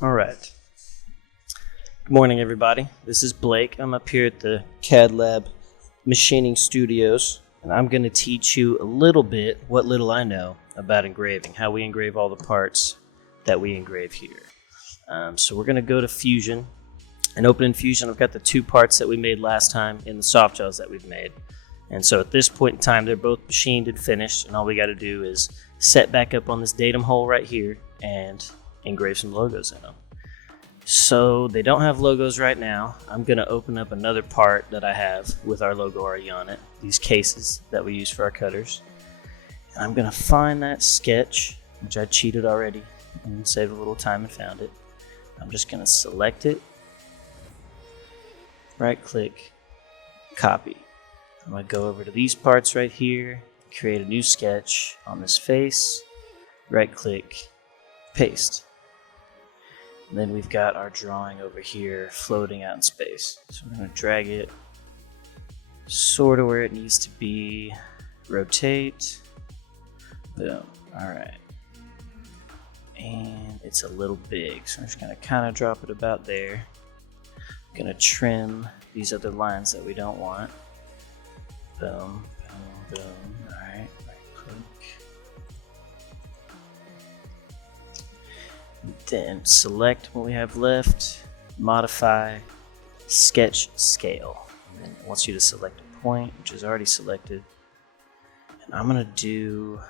All right. Good morning, everybody. This is Blake. I'm up here at the CAD Lab Machining Studios, and I'm going to teach you a little bit what little I know about engraving, how we engrave all the parts that we engrave here. So we're going to go to Fusion, and open in Fusion, I've got the two parts that we made last time in the soft gels that we've made. And so at this point in time, they're both machined and finished, and all we got to do is set back up on this datum hole right here and engrave some logos in them. So they don't have logos right now. I'm going to open up another part that I have with our logo already on it, these cases that we use for our cutters. And I'm going to find that sketch, which I cheated already and saved a little time and found it. I'm just going to select it, right click, copy. I'm going to go over to these parts right here, create a new sketch on this face, right click, paste. And then we've got our drawing over here floating out in space. So we're going to drag it sort of where it needs to be, rotate, boom, all right. And it's a little big, so I'm just going to kind of drop it about there. I'm going to trim these other lines that we don't want. Boom, boom, boom, all right, right click. Then select what we have left, modify, sketch scale. And then it wants you to select a point, which is already selected. And I'm gonna do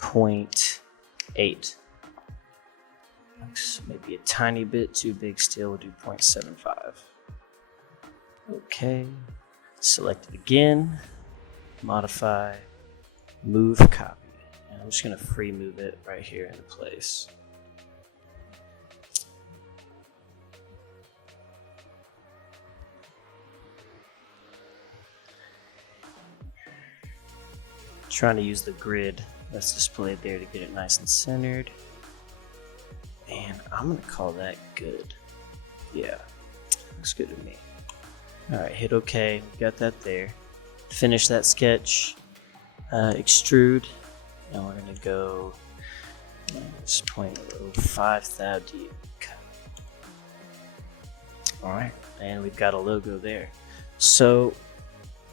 0.8. Looks maybe a tiny bit too big still, we'll do 0.75. Okay, select it again, modify, move, copy. And I'm just gonna free move it right here into place. Trying to use the grid that's displayed there to get it nice and centered. And I'm gonna call that good. Yeah, looks good to me. All right, hit OK, got that there. Finish that sketch, extrude, and we're gonna go 0.05 thou deep. All right, and we've got a logo there. So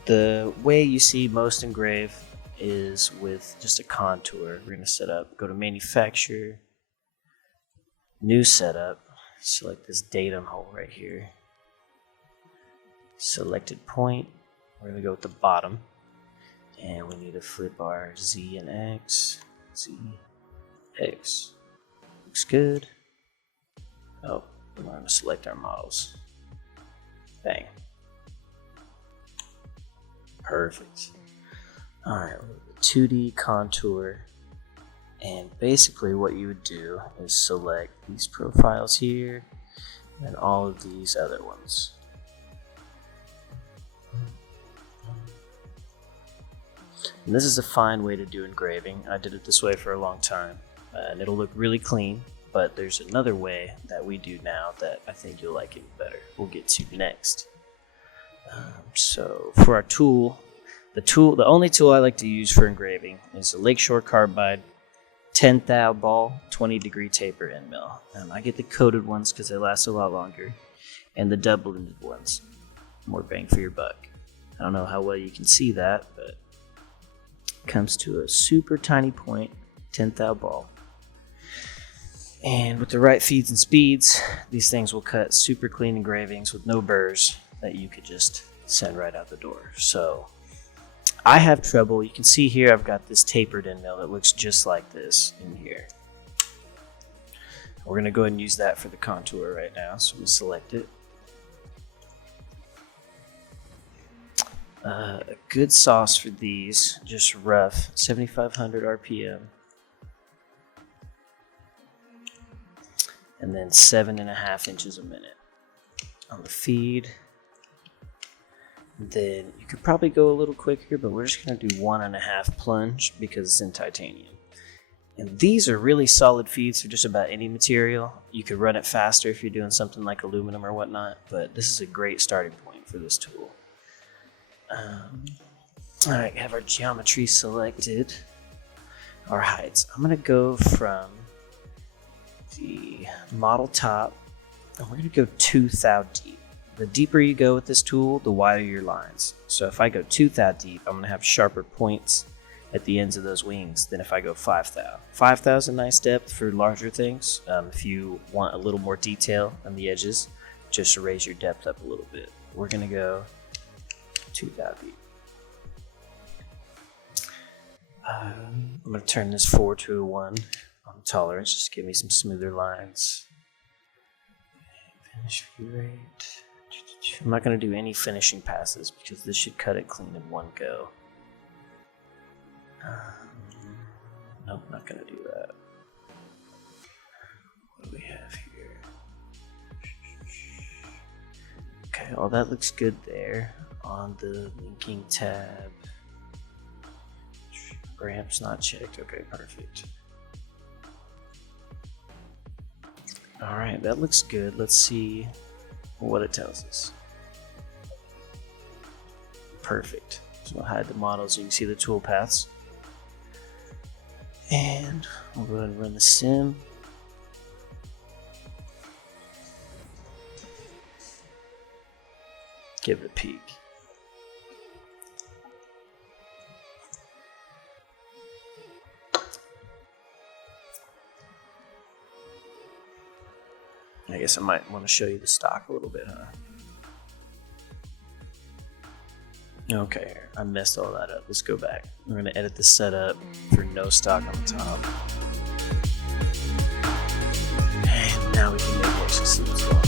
the way you see most engrave is with just a contour. We're going to set up, go to manufacture, new setup, select this datum hole right here, selected point, we're going to go with the bottom, and we need to flip our Z and X, Z, X, looks good. Oh, we're going to select our models, bang, perfect. Alright, 2D contour, and basically what you would do is select these profiles here and all of these other ones. And this is a fine way to do engraving. I did it this way for a long time, and it'll look really clean, but there's another way that we do now that I think you'll like even better. We'll get to next. So for our tool, the only tool I like to use for engraving is a Lakeshore Carbide 10 thou ball 20-degree taper end mill. I get the coated ones because they last a lot longer, and the double-ended ones, more bang for your buck. I don't know how well you can see that, but it comes to a super tiny point, 10 thou ball. And with the right feeds and speeds, these things will cut super clean engravings with no burrs that you could just send right out the door. So I have trouble. You can see here I've got this tapered end mill that looks just like this in here. We're going to go ahead and use that for the contour right now, so we select it. A good sauce for these, just rough, 7,500 RPM. And then 7.5 inches a minute on the feed. Then you could probably go a little quicker, but we're just going to do 1.5 plunge because it's in titanium. And these are really solid feeds for just about any material. You could run it faster if you're doing something like aluminum or whatnot, but this is a great starting point for this tool. All right, have our geometry selected. Our heights. I'm going to go from the model top, and we're going to go 2 thou deep. The deeper you go with this tool, the wider your lines. So if I go 2 thou deep, I'm going to have sharper points at the ends of those wings than if I go 5 thou. 5 thou is a nice depth for larger things. If you want a little more detail on the edges, just to raise your depth up a little bit. We're going to go 2 thou deep. I'm going to turn this 4 to a 1 on tolerance, just to give me some smoother lines. Finish view rate. I'm not going to do any finishing passes because this should cut it clean in one go. Nope, not going to do that. What do we have here? Okay, all that looks good there. On the linking tab. Ramp's not checked. Okay, perfect. Alright, that looks good. Let's see what it tells us. Perfect. So we'll hide the model so you can see the tool paths. And we'll go ahead and run the sim. Give it a peek. I guess I might want to show you the stock a little bit, huh? Okay, I messed all that up. Let's go back. We're going to edit the setup for no stock on the top. And now we can make it to see what's going on.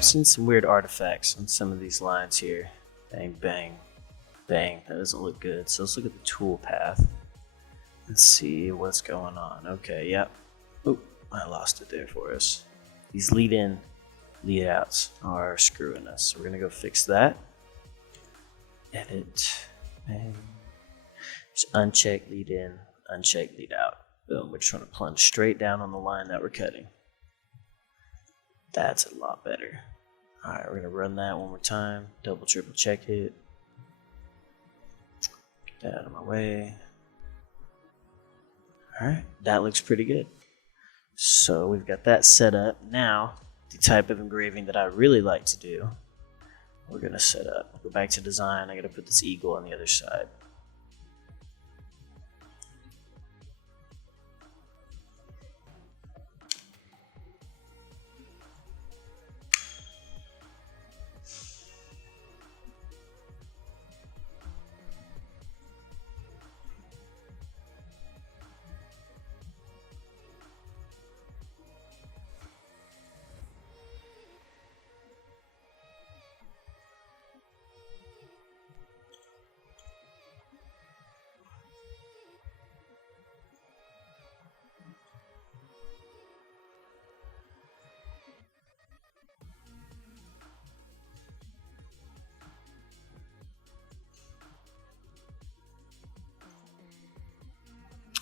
Seen some weird artifacts on some of these lines here. Bang, bang, bang. That doesn't look good. So let's look at the tool path and see what's going on. Okay, yep. Oh, I lost it there for us. These lead in, lead outs are screwing us. So we're gonna go fix that. Edit, and just uncheck lead in, uncheck lead out. Boom, we're trying to plunge straight down on the line that we're cutting. That's a lot better. Alright, we're going to run that one more time. Double, triple check it. Get that out of my way. Alright, that looks pretty good. So we've got that set up. Now, the type of engraving that I really like to do, we're going to set up. Go back to design. I got to put this eagle on the other side.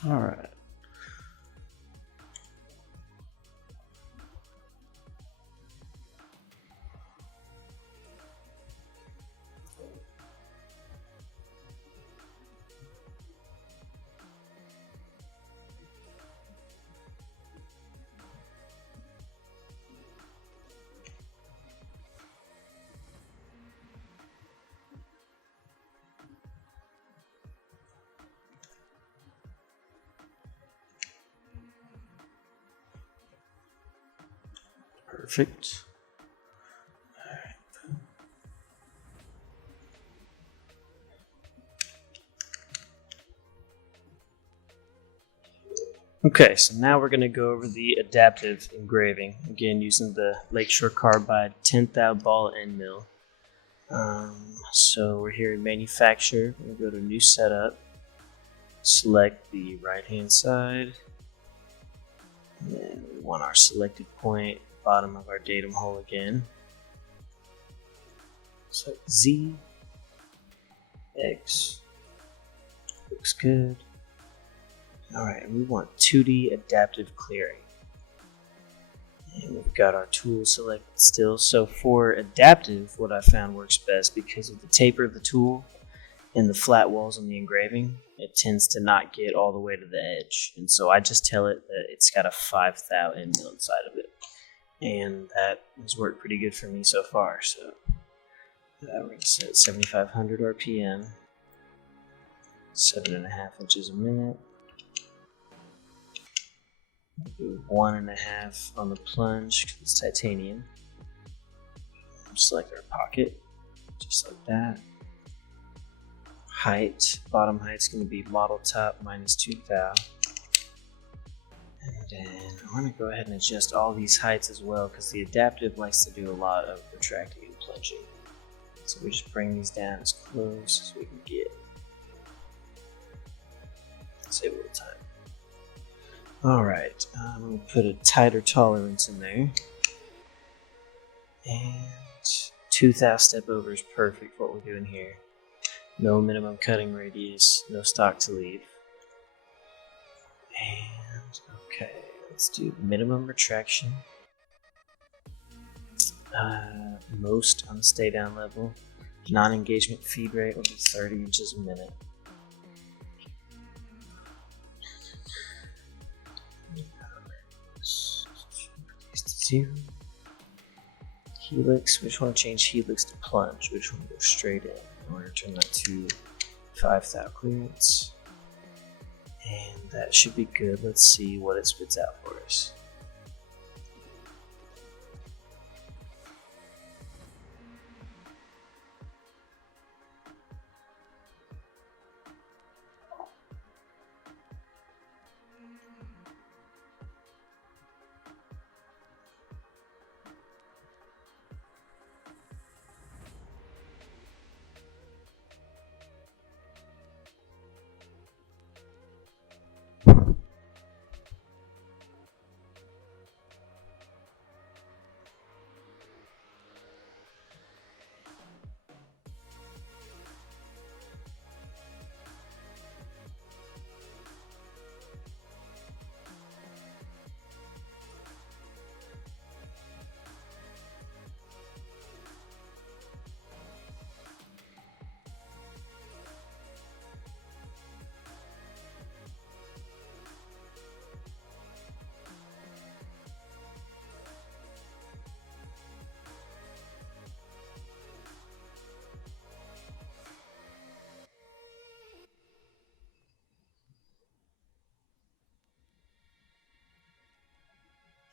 All right. Perfect. Okay, so now we're going to go over the adaptive engraving, again using the Lakeshore Carbide 10th thou ball end mill. So we're here in manufacture. We're going to go to new setup, select the right hand side, and then we want our selected point, bottom of our datum hole again. So Z, X, looks good. Alright, we want 2D adaptive clearing. And we've got our tool selected still. So for adaptive, what I found works best because of the taper of the tool and the flat walls on the engraving, it tends to not get all the way to the edge. And so I just tell it that it's got a 5 thou end mill inside of it. And that has worked pretty good for me so far. So we're going to set 7,500 RPM, 7.5 inches a minute. Do 1.5 on the plunge because it's titanium. Select our pocket, just like that. Height, bottom height's going to be model top minus 2 thou. And then I'm going to go ahead and adjust all these heights as well because the adaptive likes to do a lot of retracting and plunging. So we just bring these down as close as we can get. Save a little time. Alright, I'm going to put a tighter tolerance in there. And 2 thou step over is perfect for what we're doing here. No minimum cutting radius, no stock to leave. And, okay, let's do minimum retraction. Most on the stay down level. Non-engagement feed rate will be 30 inches a minute. Zero. Helix, we just want to change helix to plunge. We just want to go straight in. We're going to turn that to 5 thou clearance. And that should be good. Let's see what it spits out for us.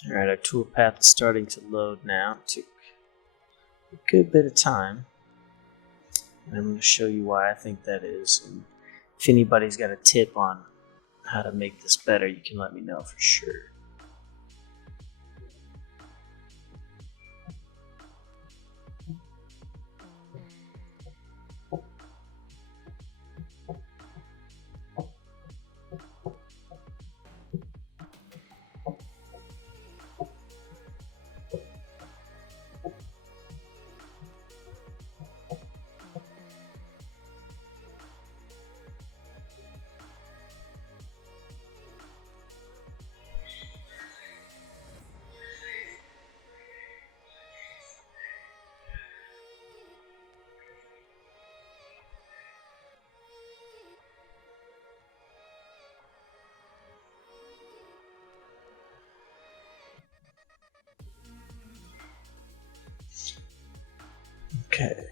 Alright, our toolpath is starting to load now. It took a good bit of time. And I'm going to show you why I think that is. And if anybody's got a tip on how to make this better, you can let me know for sure. Okay.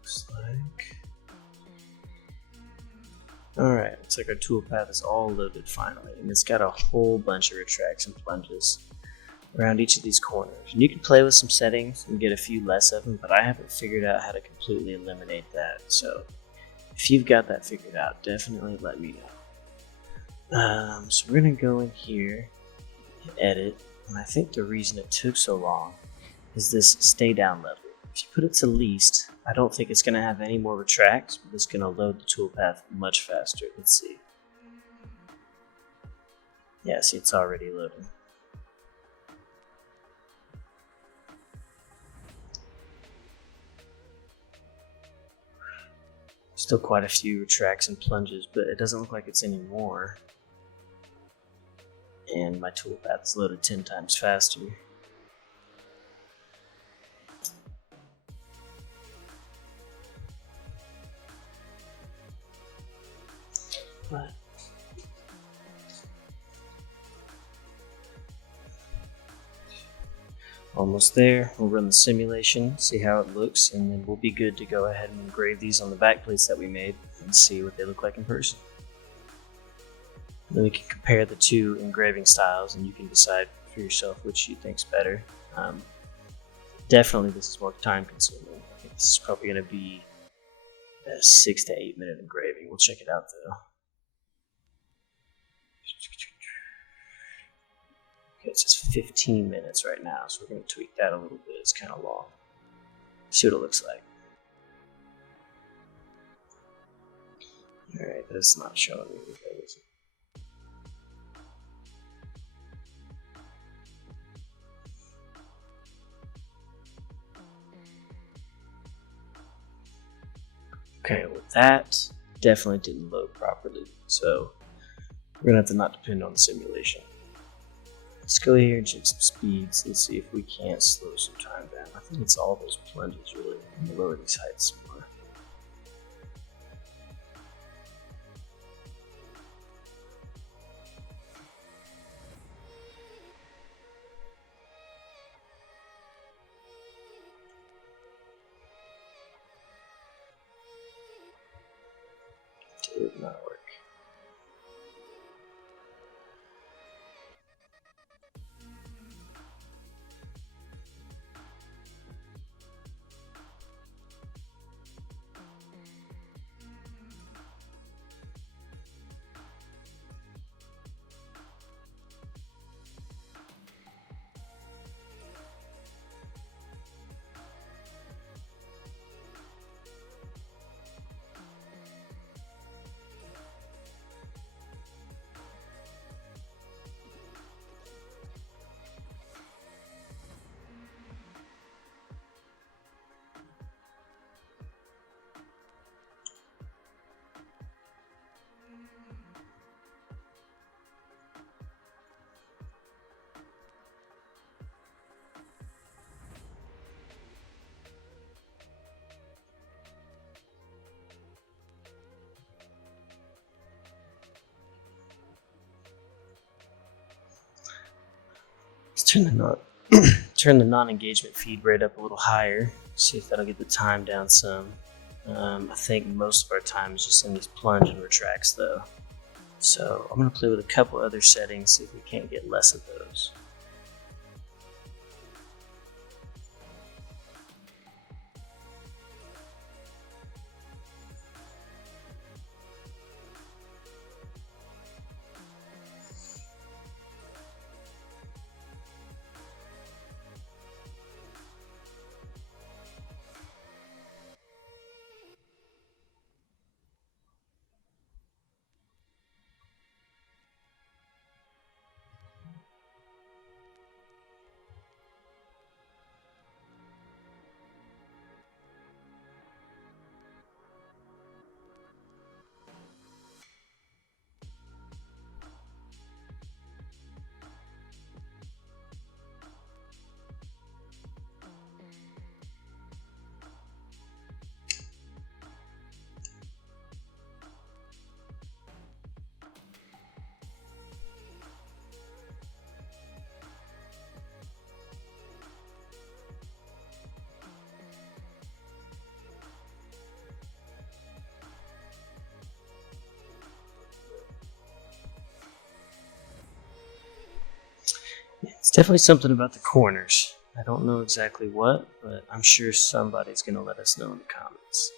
Looks like. Alright, looks like our toolpath is all loaded finally, and it's got a whole bunch of retraction plunges. around each of these corners. And you can play with some settings and get a few less of them, but I haven't figured out how to completely eliminate that. So if you've got that figured out, definitely let me know. So we're going to go in here and edit. And I think the reason it took so long is this stay down level. If you put it to least, I don't think it's going to have any more retracts, but it's going to load the toolpath much faster. Let's see. Yeah, see, it's already loading. Still quite a few retracts and plunges, but it doesn't look like it's any more. And my toolpath is loaded 10 times faster. But almost there. We'll run the simulation, see how it looks, and then we'll be good to go ahead and engrave these on the back plates that we made and see what they look like in person. Then we can compare the two engraving styles and you can decide for yourself which you think's better. Definitely this is more time consuming. I think this is probably going to be a 6 to 8 minute engraving. We'll check it out though. Okay, it says 15 minutes right now, so we're going to tweak that a little bit. It's kind of long. See what it looks like. Alright, that's not showing me anything, is it? Okay, well that definitely didn't load properly, so we're gonna have to not depend on the simulation. Let's go here and check some speeds and see if we can't slow some time down. I think it's all those plunges really, and lower these heights more. Did not work. Let's turn the non-engagement feed rate up a little higher. See if that'll get the time down some. I think most of our time is just in these plunge and retracts though. So I'm going to play with a couple other settings, see if we can't get less of those. It's definitely something about the corners. I don't know exactly what, but I'm sure somebody's going to let us know in the comments.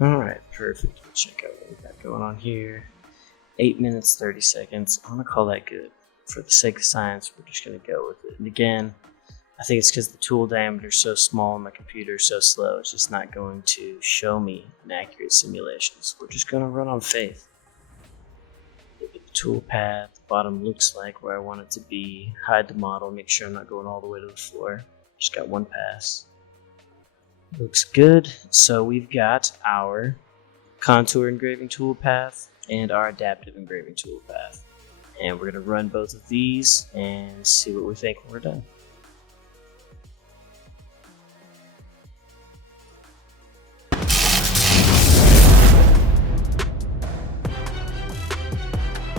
Alright, perfect. We'll check out what we got going on here. 8 minutes, 30 seconds. I'm going to call that good. For the sake of science, we're just going to go with it. And again, I think it's because the tool diameter is so small and my computer is so slow, it's just not going to show me an accurate simulation. So we're just going to run on faith. Look at the tool path, the bottom looks like where I want it to be. Hide the model, make sure I'm not going all the way to the floor. Just got one pass. Looks good. So we've got our contour engraving tool path and our adaptive engraving tool path. And we're going to run both of these and see what we think when we're done.